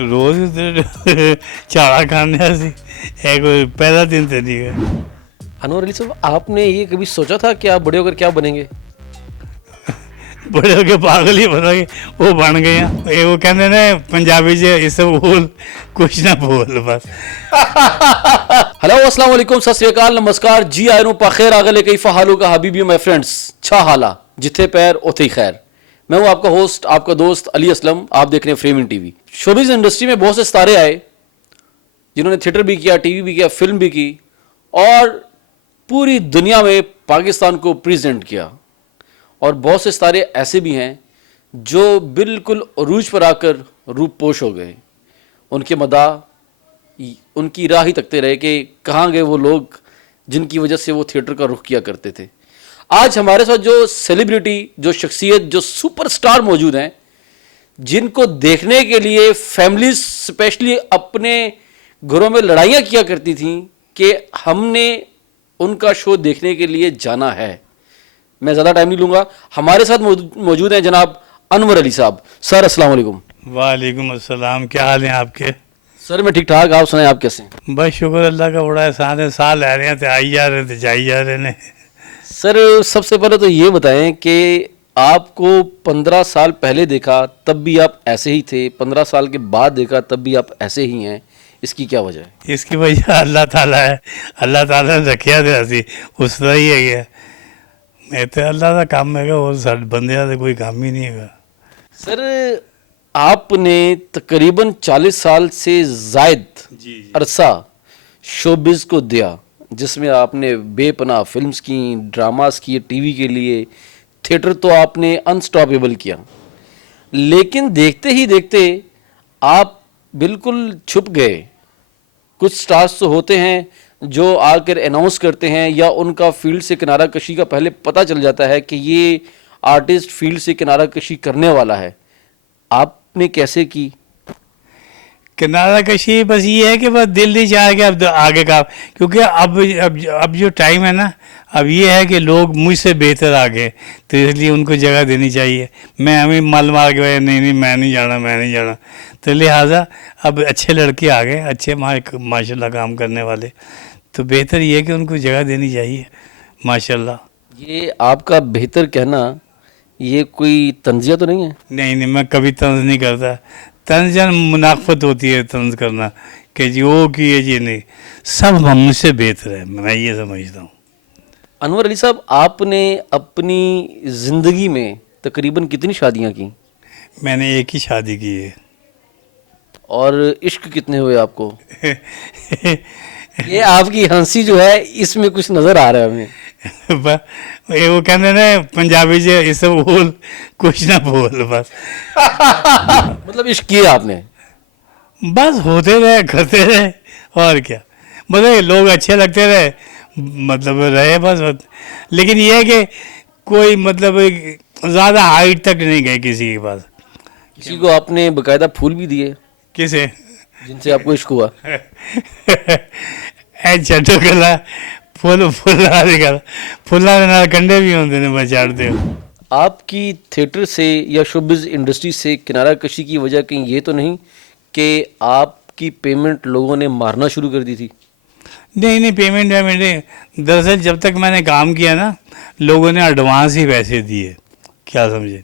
रोज़ चाड़ा खाने सी एक पहला दिन तो नहीं है। अनवर अली साहब, आपने ये कभी सोचा था कि आप बड़े होकर क्या बनेंगे? बड़े होके पागल ही बता के वो बन गए हैं। ये वो कहते ने पंजाबी च इस बोल कुछ ना बोल बस। हेलो, अस्सलाम वालेकुम, सत श्री अकाल, नमस्कार जी आयरू पाखैर आगले कई फ़हालू का हबीबी माय फ्रेंड्स, छा हाला जिथे पैर उथे ही खैर। मैं हूं आपका होस्ट, आपका दोस्त अली असलम। आप देख रहे हैं फ्रेमिंग टीवी। शोबिज़ इंडस्ट्री में बहुत से सितारे आए जिन्होंने थिएटर भी किया, टीवी भी किया, फिल्म भी की और पूरी दुनिया में पाकिस्तान को प्रेजेंट किया। और बहुत से सितारे ऐसे भी हैं जो बिल्कुल अरूज पर आकर रूपपोश हो गए। उनके मदाह उनकी राह ही तकते रहे कि कहाँ गए वो लोग जिनकी वजह से वो थिएटर का रुख किया करते थे। आज हमारे साथ जो सेलिब्रिटी, जो शख्सियत, जो सुपरस्टार मौजूद हैं, जिनको देखने के लिए फैमिली स्पेशली अपने घरों में लड़ाइयाँ किया करती थीं कि हमने उनका शो देखने के लिए जाना है। मैं ज़्यादा टाइम नहीं लूँगा। हमारे साथ मौजूद हैं जनाब अनवर अली साहब। सर अस्सलाम वालेकुम। वालेकुम अस्सलाम, क्या हाल है आपके? सर मैं ठीक ठाक, आप सुनाएं, आप कैसे हैं? बस शुक्र अल्लाह का, बड़ा एहसान है। साल ले रहे हैं तो आई जा रहे थे, जाई जा रहे हैं। सर सबसे पहले तो ये बताएं कि आपको 15 साल पहले देखा तब भी आप ऐसे ही थे, 15 साल के बाद देखा तब भी आप ऐसे ही हैं, इसकी क्या वजह है? इसकी वजह अल्लाह ताला है। अल्लाह ताला ने रखिया थे असी उस तरह ही है। मैं तो अल्लाह का काम है और साढ़े बंदे का कोई काम ही नहीं है। सर आपने तकरीबन 40 साल से जायद अरसा शोबिज़ को दिया, जिसमें आपने बेपनाह फिल्म्स की, ड्रामास किए टीवी के लिए, थिएटर तो आपने अनस्टॉपेबल किया। लेकिन देखते ही देखते आप बिल्कुल छुप गए। कुछ स्टार्स तो होते हैं जो आकर अनाउंस करते हैं या उनका फील्ड से किनारा कशी का पहले पता चल जाता है कि ये आर्टिस्ट फील्ड से किनारा कशी करने वाला है। आपने कैसे की? किनारा कशी बस ये है कि बस दिल नहीं चाह के अब आगे का, क्योंकि अब जो टाइम है ना, अब ये है कि लोग मुझसे बेहतर आ गए, तो इसलिए उनको जगह देनी चाहिए। मैं हमें मल मार के नहीं मैं नहीं जाना, तो लिहाजा अब अच्छे लड़के आ गए, अच्छे माशाल्लाह काम करने वाले, तो बेहतर ये है कि उनको जगह देनी चाहिए माशाल्लाह। ये आपका बेहतर कहना ये कोई तंजिया तो नहीं है? नहीं, मैं कभी तंज नहीं करता। तंज जन मुनाफत होती है तंज करना कि जी वो कि ये जी नहीं, सब मुझसे बेहतर है, मैं ये समझता हूँ। अनवर अली साहब, आपने अपनी ज़िंदगी में तकरीबन कितनी शादियाँ की? मैंने एक ही शादी की है। और इश्क कितने हुए आपको? ये आपकी हंसी जो है इसमें कुछ नज़र आ रहा है हमें। ये वो कहते ने पंजाबी च इस बोल कुछ ना बोल बस। मतलब इश्क किया आपने? बस होते रहे, करते रहे, और क्या। मतलब लोग अच्छे लगते रहे, मतलब रहे बस। लेकिन ये है कि कोई मतलब ज़्यादा हाइट तक नहीं गए किसी के पास। किसी को आपने बकायदा फूल भी दिए? किसे? जिनसे आपको इश्क हुआ? छो गला फुल्ला के नाल कंडे भी होंगे ने बचाड़ते हो। आपकी थिएटर से या शोबिज़ इंडस्ट्री से किनारा कशी की वजह कहीं ये तो नहीं कि आपकी पेमेंट लोगों ने मारना शुरू कर दी थी? नहीं, पेमेंट नहीं। दरअसल जब तक मैंने काम किया ना, लोगों ने एडवांस ही पैसे दिए, क्या समझे।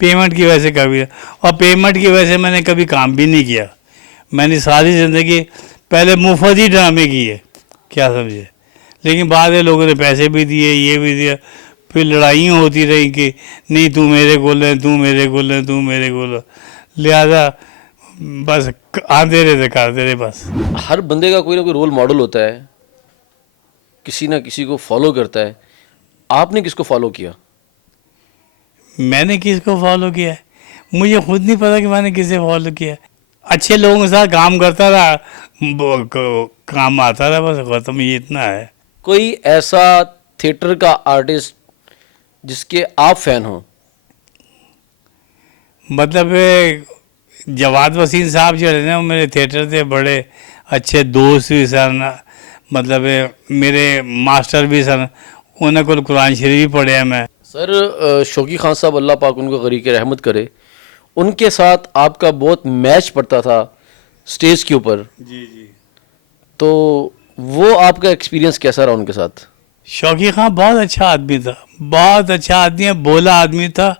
पेमेंट की वजह से कभी, और पेमेंट की वजह से मैंने कभी काम भी नहीं किया। मैंने सारी ज़िंदगी पहले मुफ्त ही ड्रामे किए, क्या समझे। लेकिन बाद में लोगों ने पैसे भी दिए, ये भी दिया, फिर लड़ाइयाँ होती रही कि नहीं तू मेरे को ले, तू मेरे को ले, तू मेरे को ले। लिहाजा बस आते रहे, करते रहे बस। हर बंदे का कोई ना कोई रोल मॉडल होता है, किसी ना किसी को फॉलो करता है। आपने किसको फॉलो किया? मैंने किसको फॉलो किया है मुझे खुद नहीं पता कि मैंने किसे फॉलो किया है। अच्छे लोगों के साथ काम करता रहा, काम आता रहा, बस ख़त्म, ये इतना है। कोई ऐसा थिएटर का आर्टिस्ट जिसके आप फैन हो? मतलब जवाद वसीम साहब जो है ना, मेरे थिएटर से बड़े अच्छे दोस्त भी सन, मतलब मेरे मास्टर भी सन, उन्हें को कुरान शरीफ भी पढ़िया मैं। सर शौकी खान साहब, अल्लाह पाक उनको गरीक रहमत करे, उनके साथ आपका बहुत मैच पड़ता था। स्टेज के ऊपर, जी जी। तो वो आपका एक्सपीरियंस कैसा रहा उनके साथ? शौकी खां बहुत अच्छा आदमी था, बहुत अच्छा आदमी है, भोला आदमी था,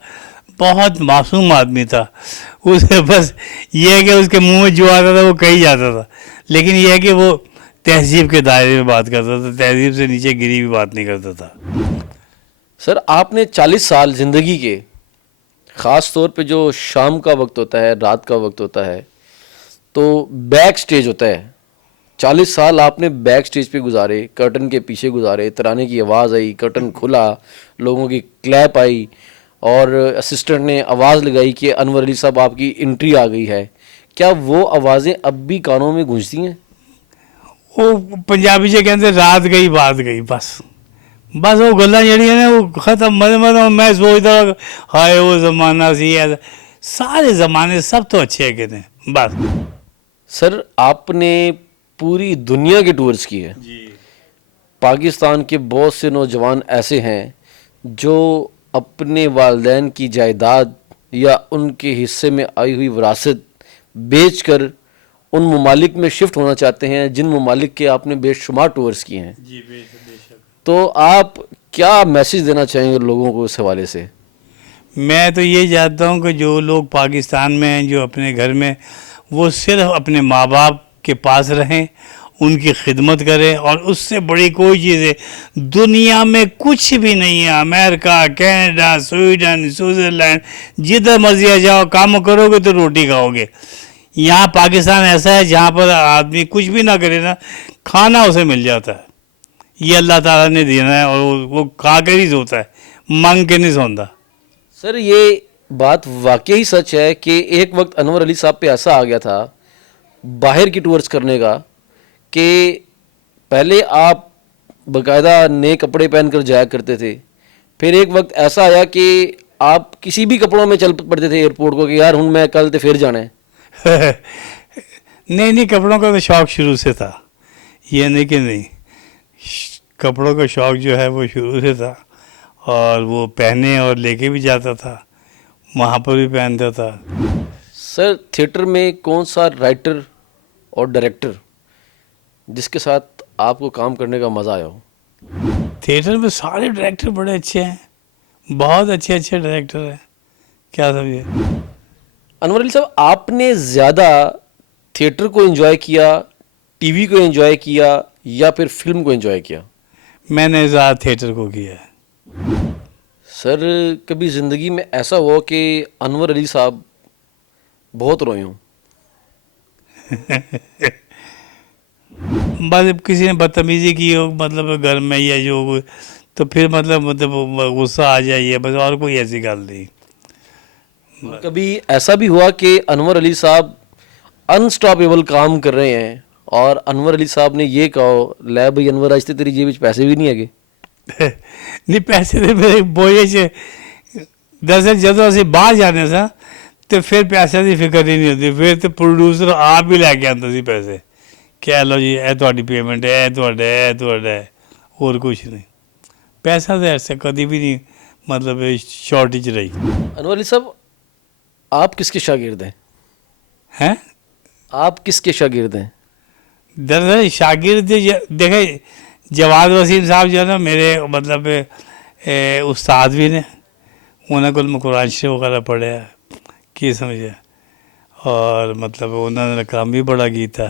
बहुत मासूम आदमी था। उसे बस ये है कि उसके मुंह में जो आता था वो कही जाता था, लेकिन ये है कि वो तहजीब के दायरे में बात करता था, तहजीब से नीचे गिरी भी बात नहीं करता था। सर आपने 40 साल ज़िंदगी के, ख़ास तौर पे जो शाम का वक्त होता है, रात का वक्त होता है, तो बैक स्टेज होता है, 40 साल आपने बैक स्टेज पे गुजारे, कर्टन के पीछे गुजारे, तराने की आवाज़ आई, कर्टन खुला, लोगों की क्लैप आई और असिस्टेंट ने आवाज़ लगाई कि अनवर अली साहब आपकी एंट्री आ गई है। क्या वो आवाज़ें अब भी कानों में गूंजती हैं? वो पंजाबी से कहते रात गई बात गई, बस बस वो गल्ला जड़ी है ना वो खत्म। मतलब मैं सोचता हाय वो ज़माना सी ऐसा, सारे ज़माने सब तो अच्छे है कहते हैं बस। सर आपने पूरी दुनिया के टूर्स किए, जी पाकिस्तान के बहुत से नौजवान ऐसे हैं जो अपने वालिदैन की जायदाद या उनके हिस्से में आई हुई विरासत बेचकर उन ममालिक में शिफ्ट होना चाहते हैं जिन ममालिक के आपने बेशुमार टूर्स किए हैं। जी बेशक। तो आप क्या मैसेज देना चाहेंगे लोगों को इस हवाले से? मैं तो ये चाहता हूँ कि जो लोग पाकिस्तान में हैं, जो अपने घर में, वो सिर्फ अपने माँ बाप के पास रहें, उनकी खिदमत करें, और उससे बड़ी कोई चीज़ है दुनिया में कुछ भी नहीं है। अमेरिका, कनाडा, स्वीडन, स्विट्ज़रलैंड, जिधर मर्जी आ जाओ, काम करोगे तो रोटी खाओगे। यहाँ पाकिस्तान ऐसा है जहाँ पर आदमी कुछ भी ना करे ना, खाना उसे मिल जाता है। ये अल्लाह ताला ने देना है, और वो खा कर ही सोता है, मांग के नहीं सोता। सर ये बात वाकई सच है कि एक वक्त अनवर अली साहब पे ऐसा आ गया था बाहर की टूर्स करने का कि पहले आप बाकायदा नए कपड़े पहनकर जाया करते थे, फिर एक वक्त ऐसा आया कि आप किसी भी कपड़ों में चल पड़ते थे एयरपोर्ट को कि यार हूँ मैं कल तो फिर जाना है। नहीं, कपड़ों का तो शौक़ शुरू से था, ये नहीं कि नहीं, कपड़ों का शौक़ जो है वो शुरू से था, और वो पहने और लेके भी जाता था, वहाँ पर भी पहनता था। सर थिएटर में कौन सा राइटर और डायरेक्टर जिसके साथ आपको काम करने का मज़ा आया हो? थिएटर में सारे डायरेक्टर बड़े अच्छे हैं, बहुत अच्छे अच्छे डायरेक्टर हैं, क्या समझे। अनवर अली साहब आपने ज़्यादा थिएटर को एंजॉय किया, टीवी को एंजॉय किया या फिर फिल्म को एंजॉय किया? मैंने ज़्यादा थिएटर को किया है। सर कभी ज़िंदगी में ऐसा हुआ कि अनवर अली साहब बहुत रोए हों? बस किसी ने बदतमीज़ी की हो, मतलब घर में या जो, तो फिर मतलब गुस्सा आ जाइए बस, और कोई ऐसी गल नहीं। कभी ऐसा भी हुआ कि अनवर अली साहब अनस्टॉपेबल काम कर रहे हैं और अनवर अली साहब ने ये कहो ले भाई अनवर आज तो तेरी जेब में पैसे भी नहीं है? नहीं, पैसे तो मेरे बोझे से, दरअसल जब असं बाहर जाने से तो फिर पैसे की फिक्र ही नहीं होती, फिर तो प्रोड्यूसर आप ही लैके आंदा सी पैसे, क्या लो जी ए तुहाडी पेमेंट है, ए तुहाडा है, और कुछ नहीं। पैसा तो ऐसा कभी भी नहीं मतलब शॉर्टेज रही। अनवर अली साहब आप किसके शागिर्द हैं? हैं आप किसके शागिर्द हैं? दरअसल शागिर्द देखे, जवाद वसीम साहब जो है ना मेरे मतलब उस्ताद भी ने, उन्होंने को मैं कुरान शरीफ वगैरह पढ़िया की समझे, और मतलब उन्होंने काम भी बड़ा किया,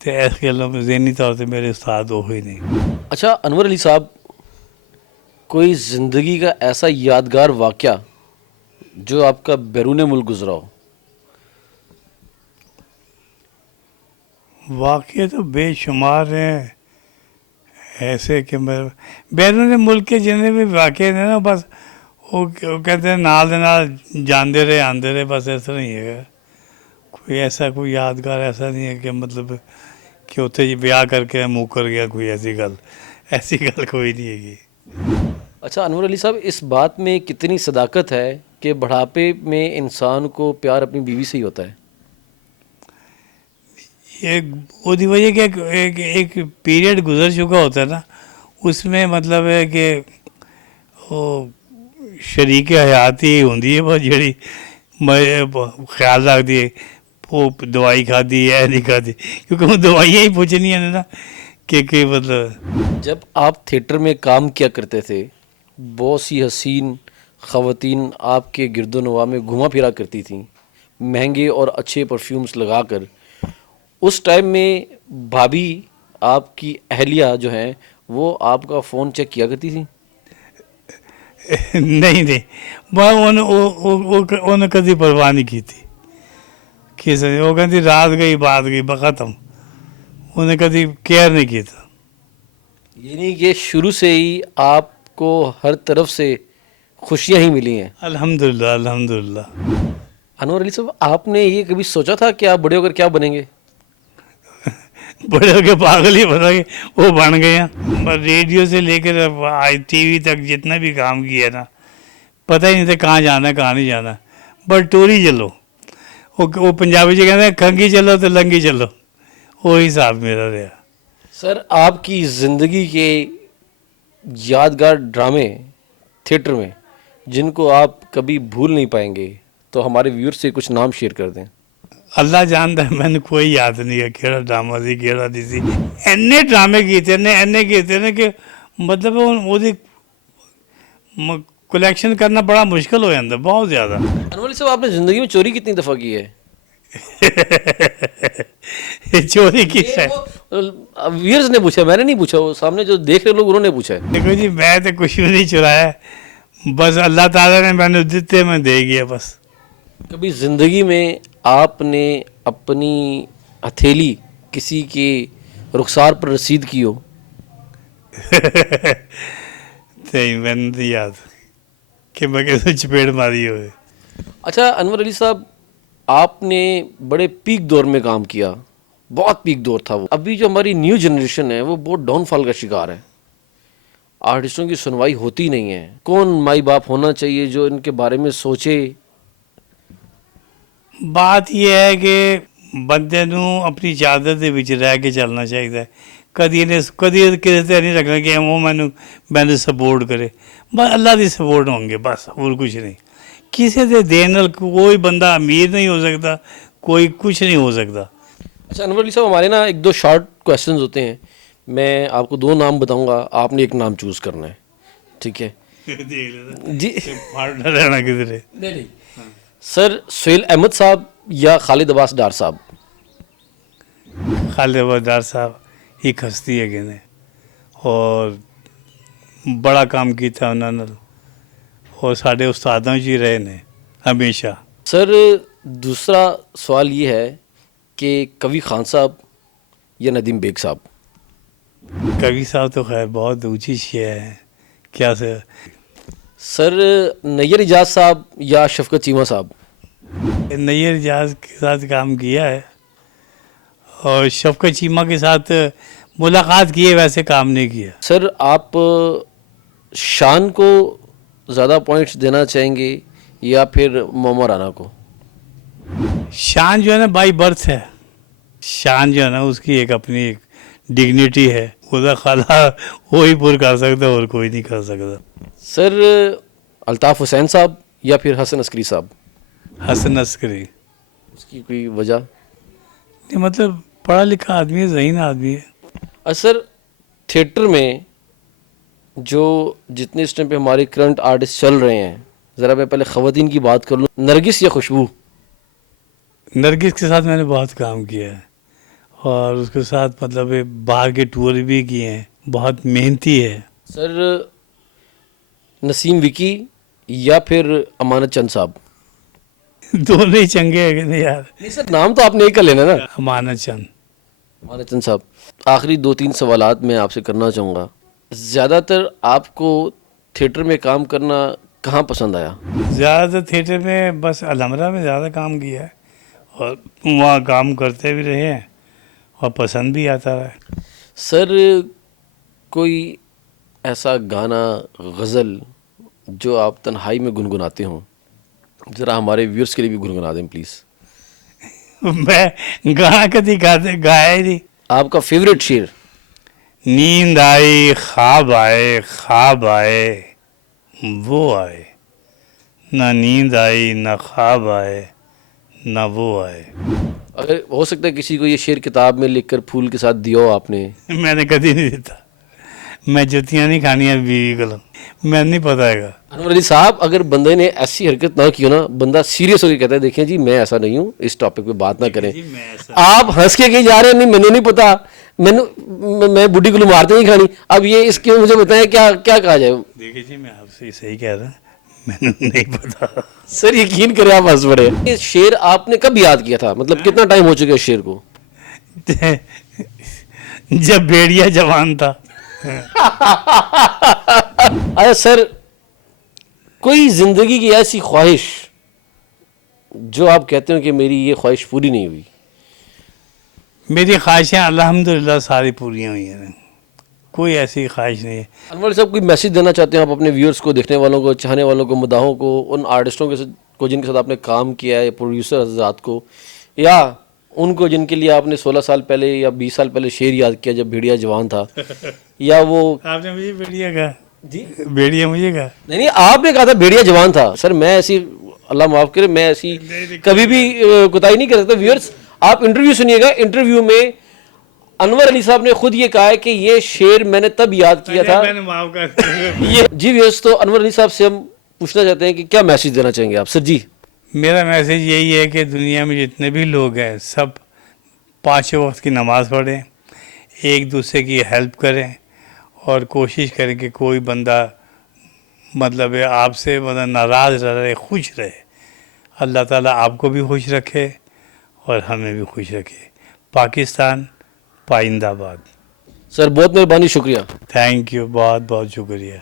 तो इस गलों में ज़हनी तौर पर मेरे उस्ताद हो ही नहीं। अच्छा अनवर अली साहब कोई ज़िंदगी का ऐसा यादगार वाक़या जो आपका बैरून मुल्क गुजरा हो? वाक़े तो बेशुमार हैं ऐसे कि मैं बैरून मुल्क के जितने भी वाक़े हैं ना, बस वो कहते हैं नाल दे नाल जाते रहे आते रहे, बस ऐसा नहीं है कोई, ऐसा कोई यादगार ऐसा नहीं है कि मतलब कि उत्थे जी ब्याह करके मुकर गया, कोई ऐसी गल कोई नहीं है। अच्छा अनवर अली साहब इस बात में कितनी सदाकत है कि बुढ़ापे में इंसान को प्यार अपनी बीवी से ही होता है? ये उसकी वजह कि एक पीरियड गुजर चुका होता है ना, उसमें मतलब है कि वो शरीक हयात ही होंगी है बस, जी ख्याल रखती है, وہ دوائی کھادی ہے نہیں کھادی, کیونکہ وہ دوائیاں ہی پوچھنی ہیں نا کہ مطلب. جب آپ تھیٹر میں کام کیا کرتے تھے بہت سی حسین خواتین آپ کے گرد و نواح میں گھما پھرا کرتی تھیں مہنگے اور اچھے پرفیومز لگا کر. اس ٹائم میں بھابھی آپ کی اہلیہ جو ہیں وہ آپ کا فون چیک کیا کرتی تھیں؟ نہیں انہیں کدی پرواہ نہیں کی تھی کہ وہ کہتی رات گئی بات گئی ختم, انہیں کدی کیئر نہیں کی تھا. یعنی کہ شروع سے ہی آپ کو ہر طرف سے خوشیاں ہی ملی ہیں. الحمدللہ الحمدللہ. انور علی صاحب آپ نے یہ کبھی سوچا تھا کہ آپ بڑے ہو کر کیا بنیں گے؟ بڑے ہو کے پاگل ہی بنا گے وہ بن گئے ہیں. ریڈیو سے لے کر ٹی وی تک جتنا بھی کام کیا نا پتہ ہی نہیں تھا کہاں جانا ہے کہاں نہیں جانا, بس ٹوری چلو. وہ پنجابی جی کہتے ہیں کھنگی چلو تو لنگی چلو, وہی حساب میرا رہا. سر آپ کی زندگی کے یادگار ڈرامے تھیٹر میں جن کو آپ کبھی بھول نہیں پائیں گے تو ہمارے ویور سے کچھ نام شیئر کر دیں. اللہ جانتا ہے میں نے کوئی یاد نہیں ہے کہڑا ڈرامہ سی کہڑا نہیں سی. اینے ڈرامے کیتے نے اینے کیتے نے کہ مطلب وہ کلیکشن کرنا بڑا مشکل ہو جاتا بہت زیادہ. انور علی صاحب آپ نے زندگی میں چوری کتنی دفعہ کی ہے؟ چوری کی ہے ویئرز نے پوچھا, میں نے نہیں پوچھا, وہ سامنے جو دیکھ رہے لوگ انہوں نے پوچھا ہے. دیکھو جی میں تو کچھ بھی نہیں چرایا, بس اللہ تعالیٰ نے میں نے دیتے میں دے گیا بس. کبھی زندگی میں آپ نے اپنی ہتھیلی کسی کے رخسار پر رسید کی ہو؟ نہیں میں نے نہیں یاد کہ میں کیسے چپیڑ ماری ہوئے. اچھا انور علی صاحب آپ نے بڑے پیک دور میں کام کیا, بہت پیک دور تھا وہ. ابھی جو ہماری نیو جنریشن ہے وہ بہت ڈاؤن فال کا شکار ہے, آرٹسٹوں کی سنوائی ہوتی نہیں ہے. کون مائی باپ ہونا چاہیے جو ان کے بارے میں سوچے؟ بات یہ ہے کہ بندے نو اپنی چادر دے وچ رہ کے چلنا چاہیے. کدی کسی سے نہیں رکھنا کہ وہ مینو سپورٹ کرے, بس اللہ دی سپورٹ ہوں گے بس, اور کچھ نہیں. کسی دے دین نال کوئی بندہ امیر نہیں ہو سکتا, کوئی کچھ نہیں ہو سکتا. اچھا انور علی صاحب ہمارے نا ایک دو شارٹ کویشچنز ہوتے ہیں, میں آپ کو دو نام بتاؤں گا, آپ نے ایک نام چوز کرنا ہے, ٹھیک ہے جی؟ رہنا کدھر ہے. سر سہیل احمد صاحب یا خالد عباس ڈار صاحب؟ خالد عباس ڈار صاحب ایک ہستی ہے کہ اور بڑا کام کیتا انہوں نے, اور سارے استادوں ہی رہے نے ہمیشہ. سر دوسرا سوال یہ ہے کہ کوی خان صاحب یا ندیم بیگ صاحب؟ کوی صاحب تو خیر بہت اونچی شے ہے کیا سے. سر نیّر اجاز صاحب یا شفقت چیمہ صاحب؟ نیّر اجاز کے ساتھ کام کیا ہے اور شفقت چیمہ کے ساتھ ملاقات کی ہے, ویسے کام نہیں کیا. سر آپ شان کو زیادہ پوائنٹس دینا چاہیں گے یا پھر موما رانا کو؟ شان جو ہے نا بائی برتھ ہے, شان جو ہے نا اس کی ایک اپنی ایک ڈگنیٹی ہے, خدا خلا وہی پور کر سکتا اور کوئی نہیں کر سکتا. سر الطاف حسین صاحب یا پھر حسن عسکری صاحب؟ حسن عسکری. اس کی کوئی وجہ؟ نہیں مطلب پڑھا لکھا آدمی ہے, ذہین آدمی ہے. سر تھیٹر میں جو جتنے اس ٹائم پہ ہمارے کرنٹ آرٹسٹ چل رہے ہیں, ذرا میں پہلے خواتین کی بات کر لوں, نرگس یا خوشبو؟ نرگس کے ساتھ میں نے بہت کام کیا ہے اور اس کے ساتھ مطلب باہر کے ٹور بھی کیے ہیں, بہت محنتی ہے. سر نسیم وکی یا پھر امانت چند صاحب؟ دونوں ہی چنگے ہیں کہ نہیں یار. نہیں سر نام تو آپ نے ایک کا لینا نا. امانت چند. امانت چند صاحب. آخری دو تین سوالات میں آپ سے کرنا چاہوں گا. زیادہ تر آپ کو تھیٹر میں کام کرنا کہاں پسند آیا؟ زیادہ تر تھیٹر میں بس الحمرہ میں زیادہ کام کیا ہے اور وہاں کام کرتے بھی رہے ہیں اور پسند بھی آتا ہے. سر کوئی ایسا گانا غزل جو آپ تنہائی میں گنگناتے ہوں, ذرا ہمارے ویورز کے لیے بھی گنگنا دیں پلیز. میں گانا کدی گایا ہی نہیں. آپ کا فیوریٹ شعر؟ نیند آئی خواب آئے, خواب آئے وہ آئے, نہ نیند آئی نہ خواب آئے نہ وہ آئے. اگر ہو سکتا ہے کسی کو یہ شعر کتاب میں لکھ کر پھول کے ساتھ دیا ہو آپ نے؟ میں نے کبھی نہیں دیتا. میں جتیاں نہیں کھانی ہے بیوی کو, میں نہیں پتا ہے گا. انور علی صاحب, اگر بندے نے ایسی حرکت نہ کی ہو نا, بندہ سیریس ہو کے کہتا ہے دیکھیں جی میں ایسا نہیں ہوں, اس ٹاپک پہ بات نہ کریں. آپ ہنس کے کہیں جا رہے ہیں, نہیں میں نہیں پتا, میں بڈھی کو مارتے نہیں کھانی. اب یہ اس کے مجھے بتائیں کیا کہا جائے؟ دیکھیے جی میں آپ سے صحیح کہہ رہا ہوں, میں نے نہیں پتا. سر یقین کریں آپ ہنس پڑے. یہ شعر آپ نے کب یاد کیا تھا, مطلب کتنا ٹائم ہو چکا ہے اس شعر کو؟ جب بھیڑیا جوان تھا. آیا سر کوئی زندگی کی ایسی خواہش جو آپ کہتے ہیں کہ میری یہ خواہش پوری نہیں ہوئی؟ میری خواہشیں الحمدللہ ساری پوری ہوئی ہیں, کوئی ایسی خواہش نہیں ہے. انور صاحب کوئی میسج دینا چاہتے ہیں آپ اپنے ویورز کو, دیکھنے والوں کو, چاہنے والوں کو, مداحوں کو, ان آرٹسٹوں کو جن کے ساتھ آپ نے کام کیا ہے, یا پروڈیوسر حضرات کو, یا ان کو جن کے لیے آپ نے 16 سال پہلے یا 20 سال پہلے شعر یاد کیا جب بھیڑیا جوان تھا, یا وہ آپ نے مجھے بھیڑیا کہا؟ جی بھیڑیا مجھے کہا؟ نہیں, آپ نے کہا تھا بھیڑیا جوان تھا. سر میں ایسی, اللہ معاف کرے, میں ایسی کبھی بھی کوتاہی نہیں کر سکتا. ویورز آپ انٹرویو سنیے گا, انٹرویو میں انور علی صاحب نے خود یہ کہا ہے کہ یہ شعر میں نے تب یاد کیا تھا. میں نے معاف کر یہ جی ویورز, تو انور علی صاحب سے ہم پوچھنا چاہتے ہیں کہ کیا میسج دینا چاہیں گے آپ؟ سر جی میرا میسج یہی ہے کہ دنیا میں جتنے بھی لوگ ہیں سب 5 وقت کی نماز پڑھیں, ایک دوسرے کی ہیلپ کریں, اور کوشش کریں کہ کوئی بندہ مطلب ہے آپ سے مطلب ناراض رہے, خوش رہے. اللہ تعالیٰ آپ کو بھی خوش رکھے اور ہمیں بھی خوش رکھے. پاکستان پائندہ آباد. سر بہت مہربانی, شکریہ. تھینک یو, بہت بہت شکریہ.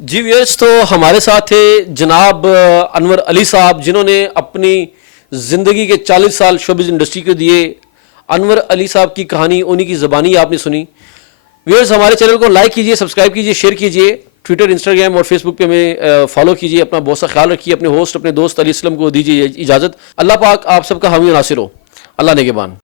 جی ویئرس, تو ہمارے ساتھ تھے جناب انور علی صاحب, جنہوں نے اپنی زندگی کے 40 سال شوبز انڈسٹری کو دیے. انور علی صاحب کی کہانی انہی کی زبانی آپ نے سنی. ویئرس ہمارے چینل کو لائک کیجئے, سبسکرائب کیجئے, شیئر کیجئے. ٹویٹر, انسٹاگرام اور فیس بک پہ ہمیں فالو کیجئے. اپنا بہت سا خیال رکھیے. اپنے ہوسٹ اپنے دوست علی اسلم کو دیجئے اجازت. اللہ پاک آپ سب کا حامی و ناصر ہو. اللہ نگہبان.